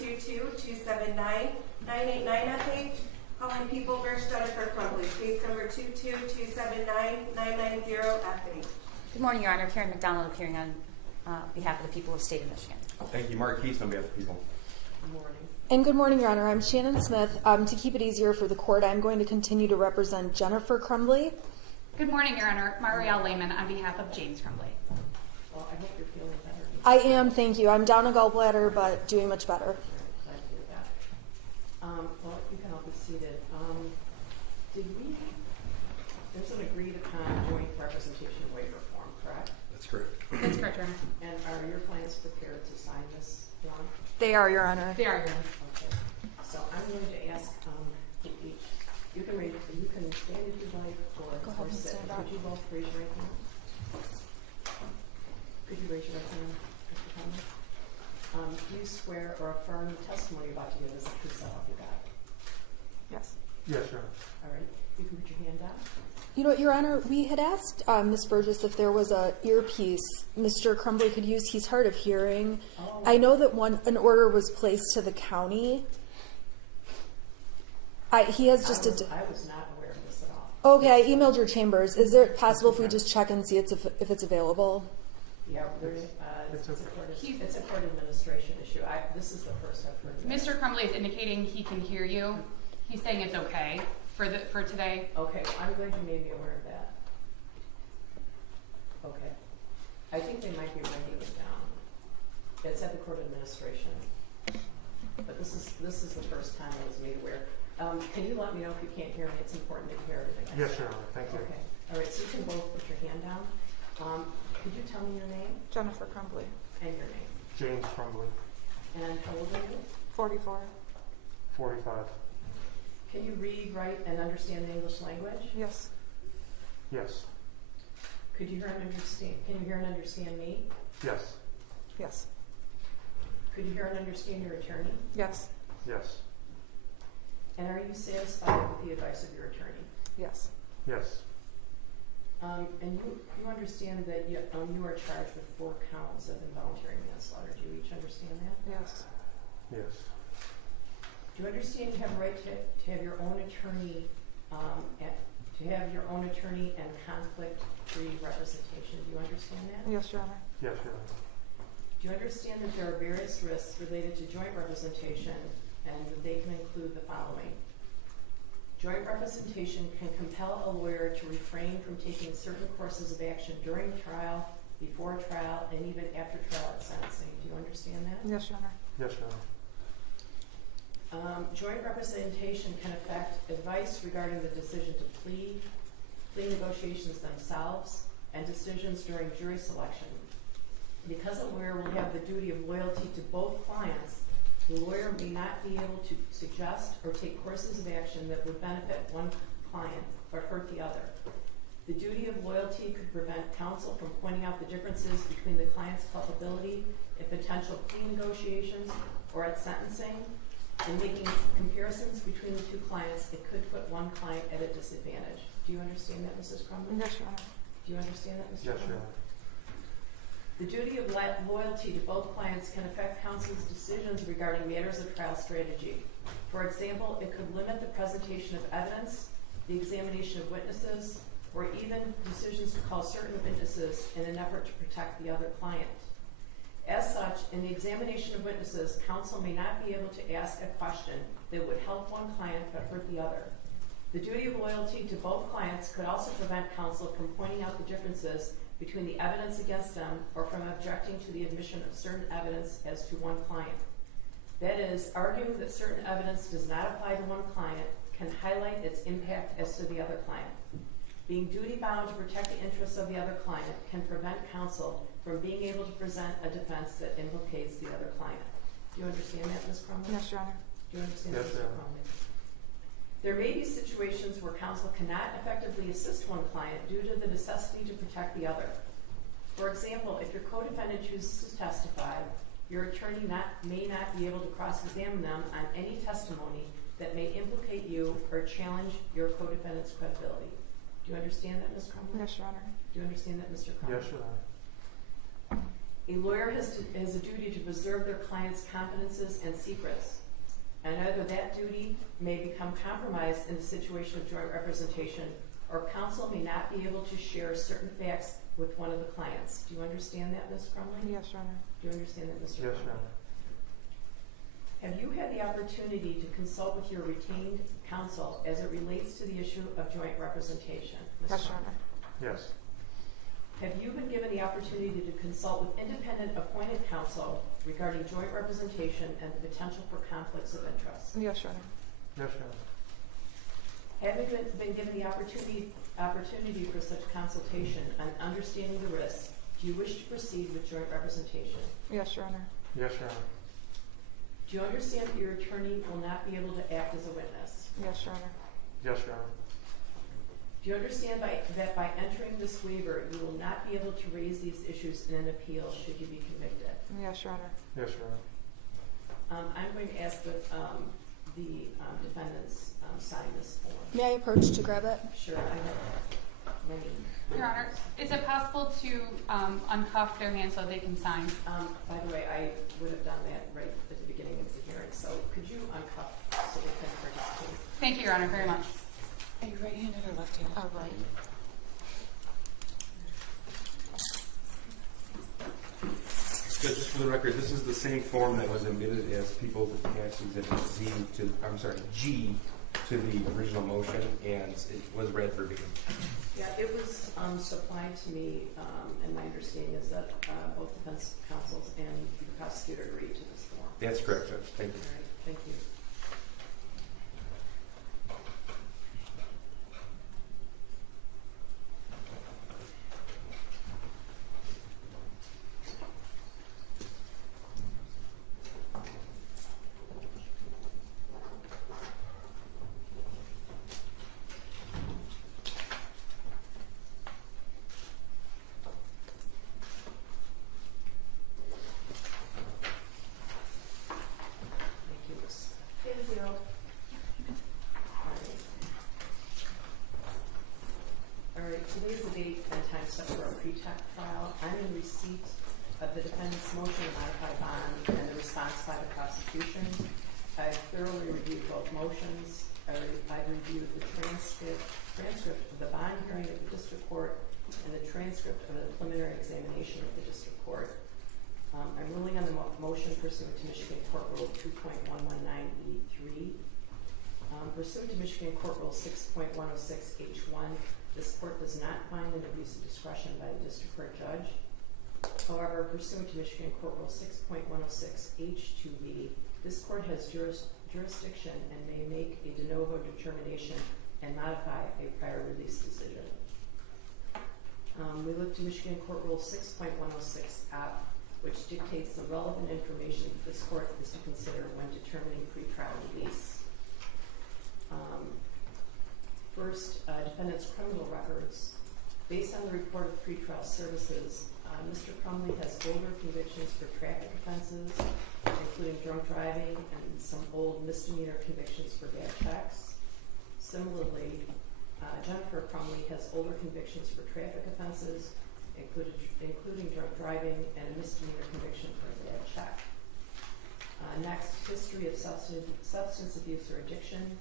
22279-989FH. Calling People v. Jennifer Crumbley. Case number 22279-990FH. Good morning, Your Honor. Karen McDonald appearing on behalf of the people of the state of Michigan. Thank you. Mark Keith on behalf of the people. Good morning. And good morning, Your Honor. I'm Shannon Smith. To keep it easier for the court, I'm going to continue to represent Jennifer Crumbley. Good morning, Your Honor. Marielle Lehman on behalf of James Crumbley. Well, I hope you're feeling better. I am, thank you. I'm down a gallbladder, but doing much better. Glad to hear that. Well, you can all be seated. There's an agreed upon joint representation waiver form, correct? That's correct. That's correct, Your Honor. And are your clients prepared to sign this form? They are, Your Honor. They are, Your Honor. Okay. So I'm going to ask each. You can stand if you'd like, or sit. Could you both raise your right hand? Could you raise your right hand, Mr. Conley? Do you swear or affirm the testimony you're about to give is the true self you got? Yes. Yes, Your Honor. All right. You can put your hand down. You know what, Your Honor, we had asked Ms. Burgess if there was a earpiece Mr. Crumbley could use. He's hard of hearing. Oh. I know that an order was placed to the county. He has just I was not aware of this at all. Okay, I emailed your chambers. Is it possible if we just check and see if it's available? Yeah, it's a court administration issue. This is the first I've heard of that. Mr. Crumbley is indicating he can hear you. He's saying it's okay for today. Okay, well, I'm glad you made me aware of that. Okay. I think they might be writing it down. It's at the court administration. But this is the first time I was made aware. Can you let me know if you can't hear me? It's important to hear everything I say. Yes, Your Honor. Thank you. Okay. All right, so you can both put your hand down. Could you tell me your name? Jennifer Crumbley. And your name. James Crumbley, And how old are you? 44. 45. Can you read, write, and understand the English language? Yes. Yes. Could you hear and understand? Can you hear and understand me? Yes. Yes. Could you hear and understand your attorney? Yes. Yes. And are you satisfied with the advice of your attorney? Yes. Yes. And you understand that you are charged with 4 counts of involuntary manslaughter. Do you each understand that? Yes. Yes. Do you understand you have a right to have your own attorney, and conflict-free representation? Do you understand that? Yes, Your Honor. Yes, Your Honor. Do you understand that there are various risks related to joint representation, and that they can include the following? Joint representation can compel a lawyer to refrain from taking certain courses of action during trial, before trial, and even after trial and sentencing. Do you understand that? Yes, Your Honor. Yes, Your Honor. Joint representation can affect advice regarding the decision to plea negotiations themselves, and decisions during jury selection. Because a lawyer will have the duty of loyalty to both clients, the lawyer may not be able to suggest or take courses of action that would benefit one client but hurt the other. The duty of loyalty could prevent counsel from pointing out the differences between the client's culpability in potential plea negotiations or at sentencing. In making comparisons between the two clients, it could put one client at a disadvantage. Do you understand that, Mrs. Crumbley? Yes, Your Honor. Do you understand that, Mr. Yes, Crumbley? Your Honor. The duty of loyalty to both clients can affect counsel's decisions regarding matters of trial strategy. For example, it could limit the presentation of evidence, the examination of witnesses, or even decisions to call certain witnesses in an effort to protect the other client. As such, in the examination of witnesses, counsel may not be able to ask a question that would help one client but hurt the other. The duty of loyalty to both clients could also prevent counsel from pointing out the differences between the evidence against them or from objecting to the admission of certain evidence as to one client. That is, arguing that certain evidence does not apply to one client can highlight its impact as to the other client. Being duty-bound to protect the interests of the other client can prevent counsel from being able to present a defense that implicates the other client. Do you understand that, Ms. Crumbley? Yes, Your Honor. Do you understand Yes, that, Your Mr. Honor. Crumbley? There may be situations where counsel cannot effectively assist one client due to the necessity to protect the other. For example, if your co-defendant chooses to testify, your attorney may not be able to cross-examine them on any testimony that may implicate you or challenge your co-defendant's credibility. Do you understand that, Ms. Crumbley? Yes, Your Honor. Do you understand that, Mr. Crumbley? Yes, Your Honor. A lawyer has a duty to preserve their client's confidences and secrets, and either that duty may become compromised in the situation of joint representation, or counsel may not be able to share certain facts with one of the clients. Do you understand that, Ms. Crumbley? Yes, Your Honor. Do you understand that, Mr. Yes, Crumbley? Your Honor. Have you had the opportunity to consult with your retained counsel as it relates to the issue of joint representation? Ms. Yes, Your Crumbley? Honor. Yes. Have you been given the opportunity to consult with independent appointed counsel regarding joint representation and the potential for conflicts of interest? Yes, Your Honor. Yes, Your Honor. Have you been given the opportunity for such consultation on understanding the risks? Do you wish to proceed with joint representation? Yes, Your Honor. Yes, Your Honor. Do you understand that your attorney will not be able to act as a witness? Yes, Your Honor. Yes, Your Honor. Do you understand that by entering this waiver, you will not be able to raise these issues in an appeal should you be convicted? Yes, Your Honor. Yes, Your Honor. I'm going to ask that the defendants sign this form. May I approach to grab it? Sure, I have many. Your Honor, is it possible to uncuff their hands so they can sign? By the way, I would have done that right at the beginning of the hearing, so could you uncuff so they can participate? Thank you, Your Honor, very much. Are you right-handed or left-handed? Right. Just for the record, this is the same form that was admitted as People's Attached Exhibit G to the original motion, and it was read verbatim. Yeah, it was supplied to me, and my understanding is that both defense counsels and the prosecutor agreed to this form. That's correct, Judge. Thank you. All right, thank you. Today's the date and time set for our pretrial. I'm in receipt of the defendant's motion to modify bond and the response by the prosecution. I've thoroughly reviewed both motions. I've reviewed the transcript of the bond hearing at the district court and the transcript of the preliminary examination of the district court. I'm ruling on the motion pursuant to Michigan Court Rule 2.119E3. Pursuant to Michigan Court Rule 6.106H1, this court does not find an abuse of discretion by the district court judge. However, pursuant to Michigan Court Rule 6.106H2B, this court has jurisdiction and may make a de novo determination and modify a prior release decision. We look to Michigan Court Rule 6.106F, which dictates the relevant information that this court is to consider when determining pretrial release. First, defendant's criminal records. Based on the report of pretrial services, Mr. Crumbley has older convictions for traffic offenses, including drunk driving and some old misdemeanor convictions for bad checks. Similarly, Jennifer Crumbley has older convictions for traffic offenses, including drunk driving and a misdemeanor conviction for a bad check. Next, history of substance abuse or addiction.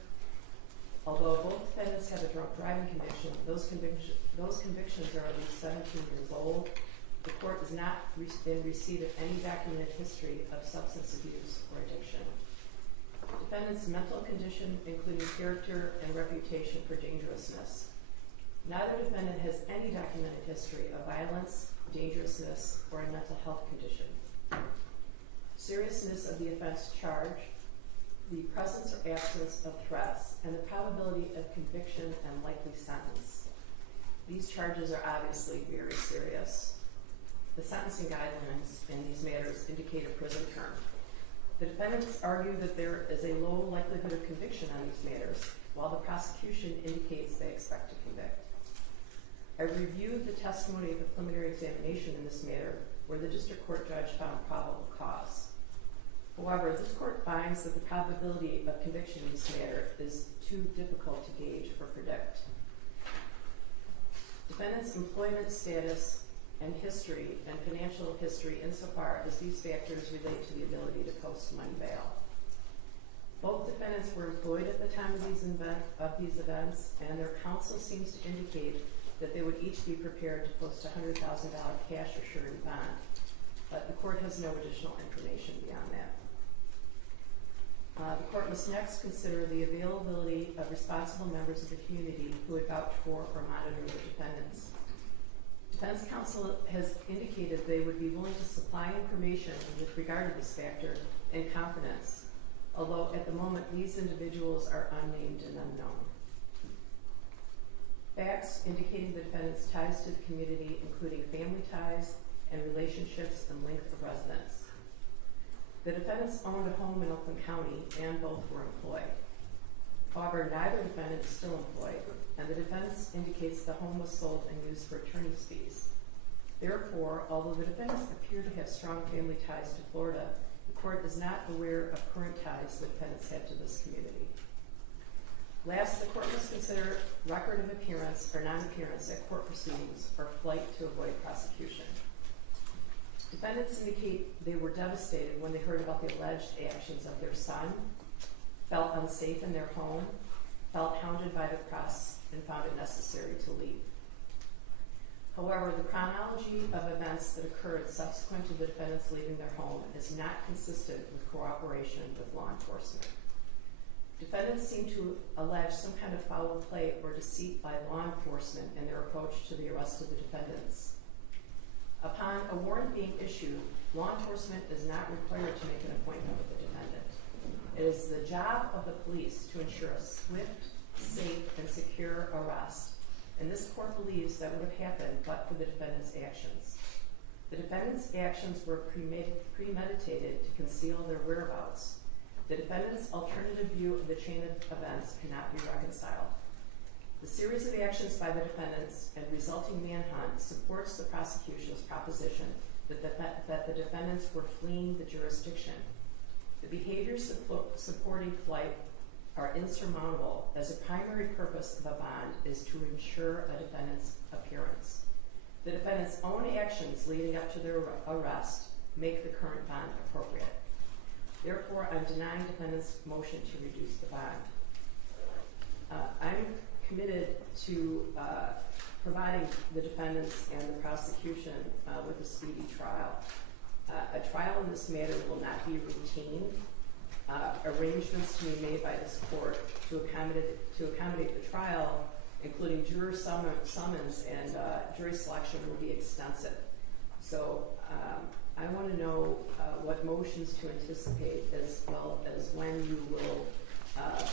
Although both defendants have a drunk driving conviction, those convictions are at least 17 years old. The court has not been receipt of any documented history of substance abuse or addiction. Defendant's mental condition, including character and reputation for dangerousness. Neither defendant has any documented history of violence, dangerousness, or a mental health condition. Seriousness of the offense charged, the presence or absence of threats, and the probability of conviction and likely sentence. These charges are obviously very serious. The sentencing guidelines in these matters indicate a prison term. The defendants argue that there is a low likelihood of conviction on these matters, while the prosecution indicates they expect to convict. I reviewed the testimony of the preliminary examination in this matter, where the district court judge found probable cause. However, this court finds that the probability of conviction in this matter is too difficult to gauge or predict. Defendant's employment status and history and financial history insofar as these factors relate to the ability to post money bail. Both defendants were employed at the time of these events, and their counsel seems to indicate that they would each be prepared to post a $100,000 cash or surety bond, but the court has no additional information beyond that. The court must next consider the availability of responsible members of the community who would vouch for or monitor the defendants. Defense counsel has indicated they would be willing to supply information with regard to this factor in confidence, although at the moment these individuals are unnamed and unknown. Facts indicating the defendant's ties to the community, including family ties and relationships and length of residence. The defendants owned a home in Oakland County and both were employed. However, neither defendant is still employed, and the defense indicates the home was sold and used for attorney's fees. Therefore, although the defendants appear to have strong family ties to Florida, the court is not aware of current ties the defendants have to this community. Last, the court must consider record of appearance or non-appearance at court proceedings or flight to avoid prosecution. Defendants indicate they were devastated when they heard about the alleged actions of their son, felt unsafe in their home, felt hounded by the press, and found it necessary to leave. However, the chronology of events that occurred subsequent to the defendants leaving their home is not consistent with cooperation with law enforcement. Defendants seem to allege some kind of foul play or deceit by law enforcement in their approach to the arrest of the defendants. Upon a warrant being issued, law enforcement is not required to make an appointment with the defendant. It is the job of the police to ensure a swift, safe, and secure arrest, and this court believes that would have happened but for the defendant's actions. The defendant's actions were premeditated to conceal their whereabouts. The defendant's alternative view of the chain of events cannot be reconciled. The series of actions by the defendants and resulting manhunt supports the prosecution's proposition that the defendants were fleeing the jurisdiction. The behaviors supporting flight are insurmountable, as a primary purpose of a bond is to ensure a defendant's appearance. The defendant's own actions leading up to their arrest make the current bond appropriate. Therefore, I'm denying defendant's motion to reduce the bond. I'm committed to providing the defendants and the prosecution with a speedy trial. A trial in this matter will not be routine. Arrangements to be made by this court to accommodate the trial, including juror summons and jury selection, will be extensive. So I want to know what motions to anticipate, as well as when you will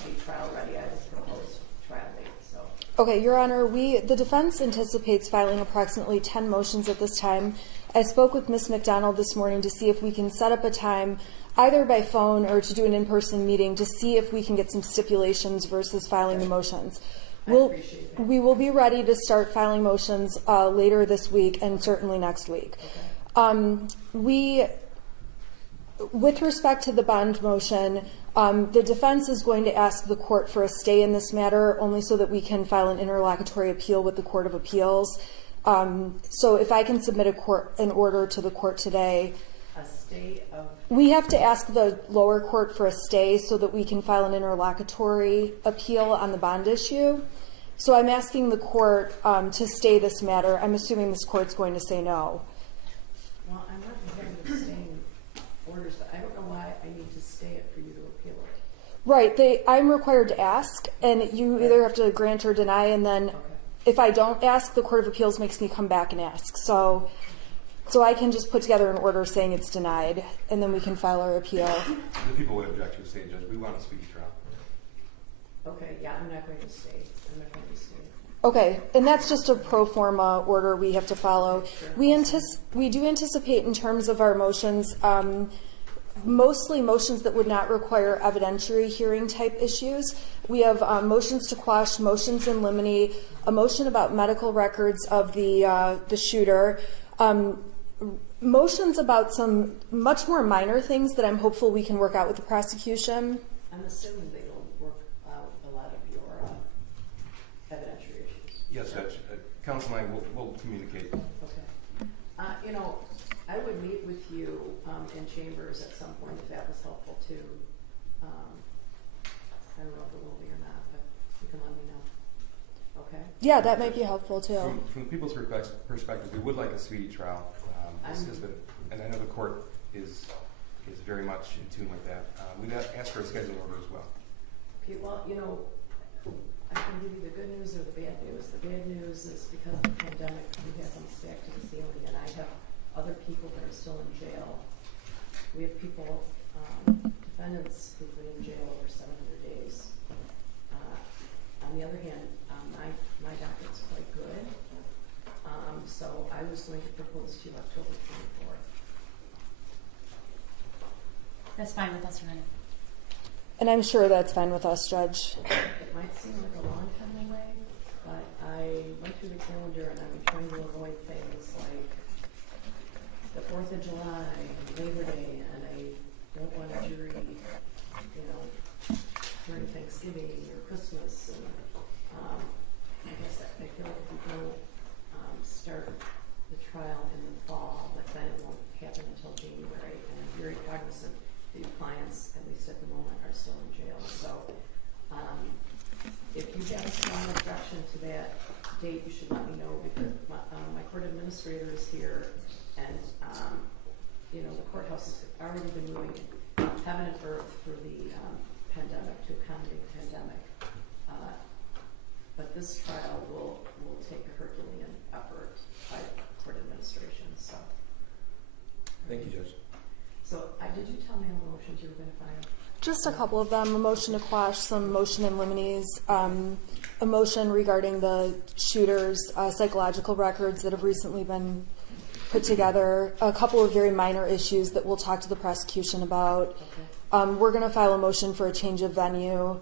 be trial ready. I will propose trial date. So. Okay, Your Honor, the defense anticipates filing approximately 10 motions at this time. I spoke with Ms. McDonald this morning to see if we can set up a time, either by phone or to do an in-person meeting, to see if we can get some stipulations versus filing the motions. Appreciate that. We will be ready to start filing motions later this week and certainly next week. Okay. With respect to the bond motion, the defense is going to ask the court for a stay in this matter, only so that we can file an interlocutory appeal with the Court of Appeals. So if I can submit an order to the court today. A stay of... We have to ask the lower court for a stay so that we can file an interlocutory appeal on the bond issue. So I'm asking the court to stay this matter. I'm assuming this court's going to say no. Well, I'm not in favor of staying orders, but I don't know why I need to stay it for you to appeal it. Right. I'm required to ask, and you either have to grant or deny, and then if I don't ask, the Court of Appeals makes me come back and ask. So I can just put together an order saying it's denied, and then we can file our appeal. The people would object to saying, Judge, we want a speedy trial. Okay, yeah, I'm not going to stay. I'm not going to stay. Okay, and that's just a pro forma order we have to follow. Sure. We do anticipate in terms of our motions, mostly motions that would not require evidentiary hearing type issues. We have motions to quash, motions in limine, a motion about medical records of the shooter, motions about some much more minor things that I'm hopeful we can work out with the prosecution. I'm assuming they don't work out a lot of your evidentiary issues. Yes, Judge. Counsel and I will communicate. Okay. You know, I would meet with you in chambers at some point if that was helpful too. I don't know if it will be or not, but you can let me know. Okay? Yeah, that might be helpful too. From the people's perspective, we would like a speedy trial. This has been, and I know the court is very much in tune with that. We'd ask for a scheduling order as well. Okay, well, you know, I can give you the good news or the bad news. The bad news is because of the pandemic, we have them stacked to the ceiling, and I have other people that are still in jail. We have people, defendants who've been in jail over 700 days. On the other hand, my docket's quite good. So I was going to propose to you October 24th. That's fine with us, Your Honor. And I'm sure that's fine with us, Judge. It might seem like a long time away, but I went through the calendar and I'm trying to avoid things like the 4th of July, Labor Day, and I don't want a jury, you know, during Thanksgiving or Christmas. And I guess I feel like if we don't start the trial in the fall, but then it won't happen until January. And I'm very cognizant that your clients, at least at the moment, are still in jail. So if you have a strong objection to that date, you should let me know, because my court administrator is here, and you know, the courthouse has already been moving heaven and earth for the pandemic, to accommodate the pandemic. But this trial will take a Herculean effort by court administration. So Thank you, Judge. So did you tell me all the motions you were going to file? Just a couple of them. A motion to quash, some motion in limines, a motion regarding the shooter's psychological records that have recently been put together, a couple of very minor issues that we'll talk to the prosecution about. Okay. We're going to file a motion for a change of venue.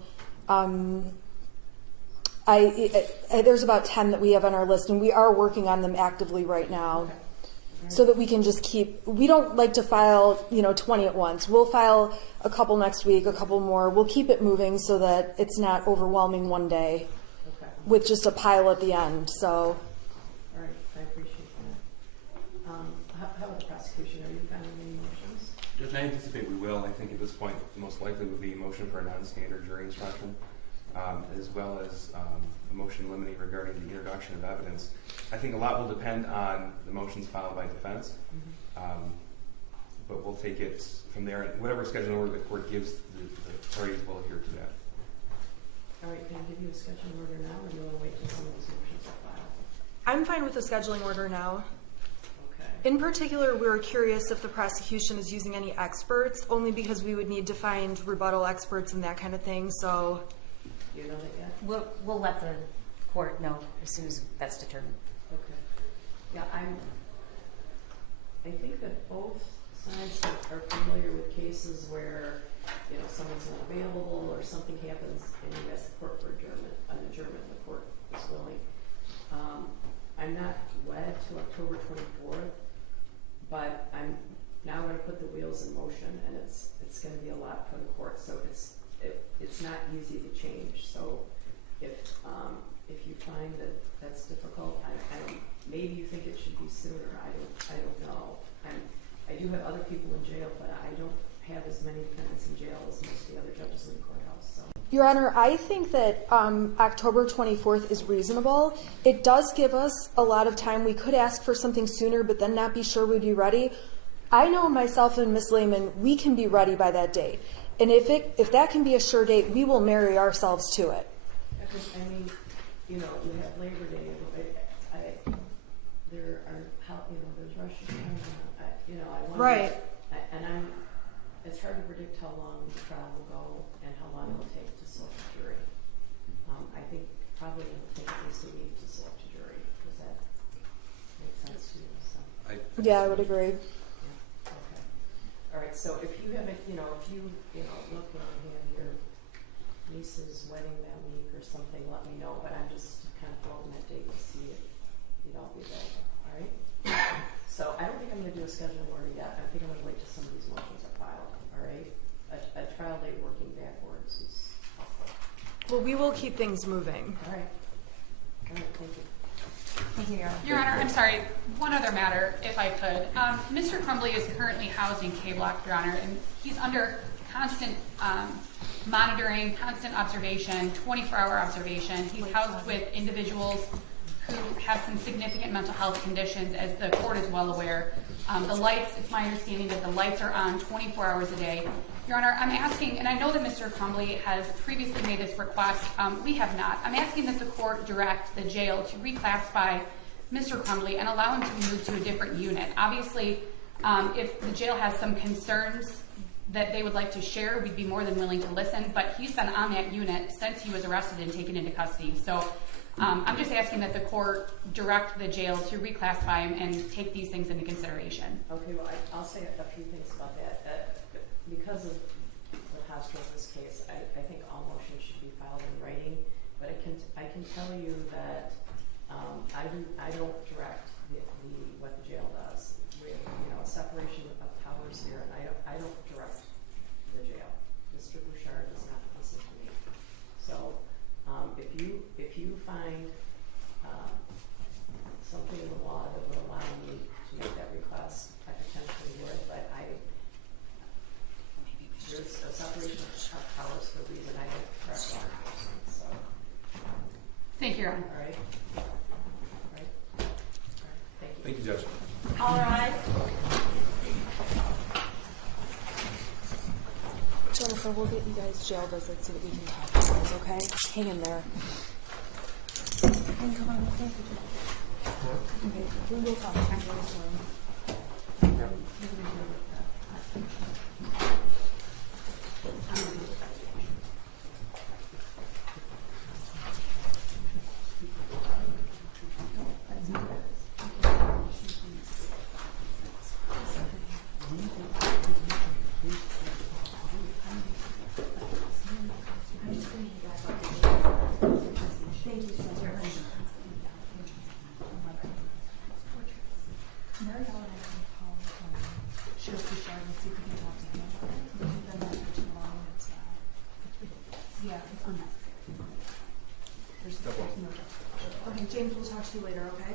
There's about 10 that we have on our list, and we are working on them actively right now. Okay. So that we can just keep, we don't like to file, 20 at once. We'll file a couple next week, a couple more. We'll keep it moving so that it's not overwhelming one day Okay. with just a pile at the end. So, All right. I appreciate that. How about the prosecution? Are you filing any motions? Judge, I anticipate we will. I think at this point, most likely would be a motion for a non-standard jury instruction, as well as a motion limiting regarding the introduction of evidence. I think a lot will depend on the motions filed by defense, but we'll take it from there. And whatever scheduling order the court gives, the parties will adhere to that. All right. Can I give you a scheduling order now, or do you want to wait till some of these motions are filed? I'm fine with the scheduling order now. Okay. In particular, we were curious if the prosecution is using any experts, only because we would need to find rebuttal experts and that kind of thing. So, You know that yet? We'll let the court know as soon as that's determined. Okay. Yeah, I think that both sides are familiar with cases where, someone's not available or something happens and you ask the court for an adjournment, the court is willing. I'm not wed to October 24th, but I'm now going to put the wheels in motion, and it's going to be a lot for the court. So it's not easy to change. So if you find that that's difficult, maybe you think it should be sooner. I don't know. I do have other people in jail, but I don't have as many defendants in jail as most of the other judges in the courthouse. So. Your Honor, I think that October 24th is reasonable. It does give us a lot of time. We could ask for something sooner, but then not be sure we'd be ready. I know myself and Ms. Lehman, we can be ready by that date. And if that can be a sure date, we will marry ourselves to it. Because, you have Labor Day. There are, there's Rosh Hashanah. I wonder. Right. It's hard to predict how long the trial will go and how long it will take to select a jury. I think probably it will take at least a week to select a jury. Does that make sense to you? So, Yeah, I would agree. yeah. Okay. All right. So if you have if you look what I have your niece's wedding that week or something, let me know. But I'm just kind of throwing that date to see if you'd all be available. All right. So I don't think I'm going to do a scheduling order yet. I think I'm going to wait till some of these motions are filed. All right. A trial date working backwards is helpful. Well, we will keep things moving. All right. All right. Thank you. Thank you, Your Honor. Your Honor, I'm sorry. one other matter, if I could. Mr. Crumbley is currently housed in K Block, Your Honor, and he's under constant monitoring, constant observation, 24-hour observation. He's housed with individuals who have some significant mental health conditions, as the court is well aware. The lights, it's my understanding that the lights are on 24 hours a day. Your Honor, I'm asking, and I know that Mr. Crumbley has previously made this request. We have not. I'm asking that the court direct the jail to reclassify Mr. Crumbley and allow him to move to a different unit. Obviously, if the jail has some concerns that they would like to share, we'd be more than willing to listen, but he's been on that unit since he was arrested and taken into custody. So I'm just asking that the court direct the jail to reclassify him and take these things into consideration. Okay, well, I'll say a few things about that. Because of the posture of this case, I think all motions should be filed in writing, but I can tell you that I don't direct what the jail does. We, a separation of powers here, and I don't direct the jail. Mr. Bouchard does not listen to me. So if you find something in the law that would allow me to make that request, I potentially would, but there's a separation of powers for a reason. I don't direct law enforcement. So Thank you, Your Honor. all right. Thank you. Thank you, Judge. All right. Jennifer, we'll get you guys jail visits so that we can talk to you guys, okay? Hang in there. And come on, okay? Okay, we'll talk. Okay, James, we'll talk to you later, okay?